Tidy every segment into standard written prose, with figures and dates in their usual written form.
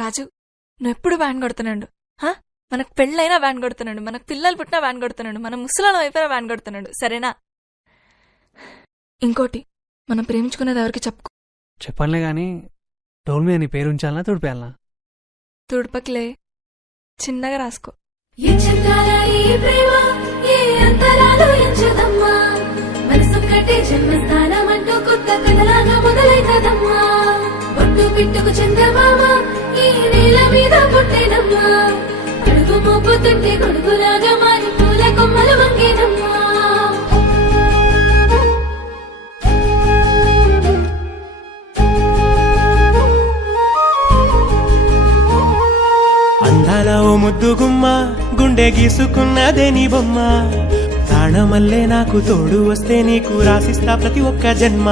రాజు, నువ్వెప్పుడు వ్యాన్ కొడుతున్నాడు. మనకు పెళ్ళైనా వ్యాన్ కొడుతున్నాడు, మనకు పిల్లలు పుట్టినా వ్యాన్ కొడుతున్నాడు, మన ముసలాళ్ళం అయిపోయినా వ్యాన్ కొడుతున్నాడు. సరేనా? ఇంకోటి, మనం ప్రేమించుకునేది ఎవరికి చెప్పుకో. చెప్పనులే గాని డోల్ మీద నీ పేరు ఉంచాలనా తుడిపేయాలనా? తుడపకిలే, చిన్నగా రాసుకో. పిట్టుకు చందమామ ఈ నేల మీద పుట్టేనమ్మా, అడుగు మోపుతుంటే కొడుకులాగా మారి పూల కొమ్మలు వంగేనమ్మా. అందాల ఓ ముద్దుగుమ్మ, గుండె గీసుకున్నదే నీ బొమ్మ. ప్రాణమల్లే నాకు తోడు వస్తే నీకు రాసిస్తా ప్రతి ఒక్క జన్మ.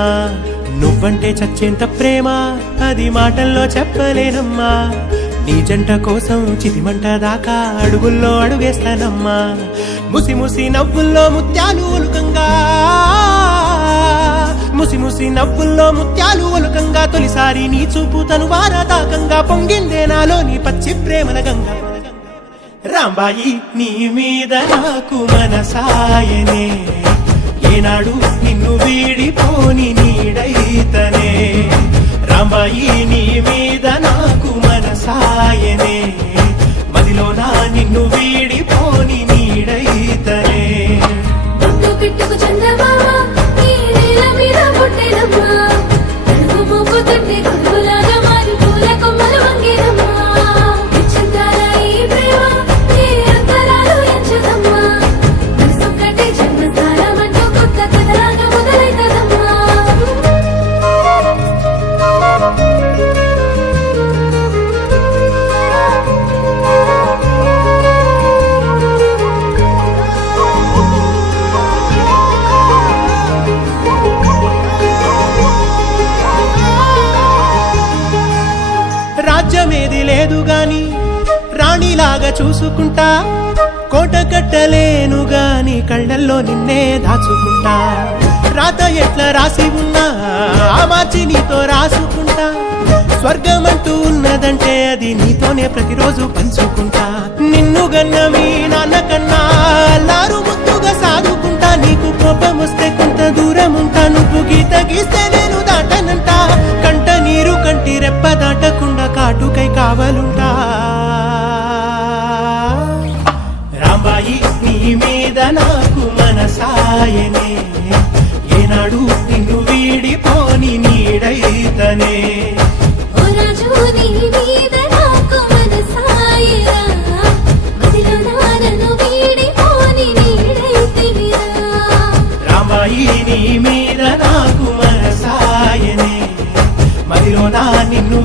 నువ్వంటే చచ్చేంత ప్రేమ అది మాటల్లో చెప్పలేనమ్మా. నీ జంట కోసం చితిమంట దాకా అడుగుల్లో అడుగేస్తానమ్మా. ముసి ముసి నవ్వుల్లో ముత్యాలు ఒలుకంగా, ముసి ముసి నవ్వుల్లో ముత్యాలు ఒలుకంగా, తొలిసారి నీ చూపు తను వారదాకంగా పొంగిందే నాలో నీ పచ్చి ప్రేమల గంగా. రాంబాయి నీ మీద నాకు మనసాయనే, ఏనాడు నిన్ను వీడిపోని నీడైతనే. రాంబాయి నీ మీద నాకు మనసాయనే, మదిలోనా నిన్ను వీడిపోని నీడైతనే. పిట్టుకు చందమామ ఈ నేల మీద పుట్టేనమ్మా, అడుగు మోపుతుంటే కొడుకులాగా మారి పూల కొమ్మలు వంగేనమ్మా. రాజ్యమేది లేదు గాని రాణిలాగా చూసుకుంటా, కోట కట్టలేను గాని కళ్ళల్లో నిన్నే దాచుకుంటా. రాత ఎట్లా రాసి ఉన్నా ఆ మార్చి నీతో రాసుకుంటా. స్వర్గమంటూ ఉన్నదంటే అది నీతోనే ప్రతిరోజు పంచుకుంటా. నిన్ను గన్న మీ నాన్న కన్నా అల్లారు ముద్దుగా సాదుకుంటా. నీకు కోపం వస్తే కొంత దూరం ఉంటా, నువ్వు గీత గీస్తే నేను దాటనంటా. కంట నీరు కంటి రెప్ప దాటకుండా కాటుకై కావలుంటా. రాంబాయి నీ మీద నాకు మనసాయనే, ఏనాడు నిన్ను వీడిపోని నీడైతనే. రాంబాయి నీ మీద నాకు మనసాయనే, మదిలోనా నిన్ను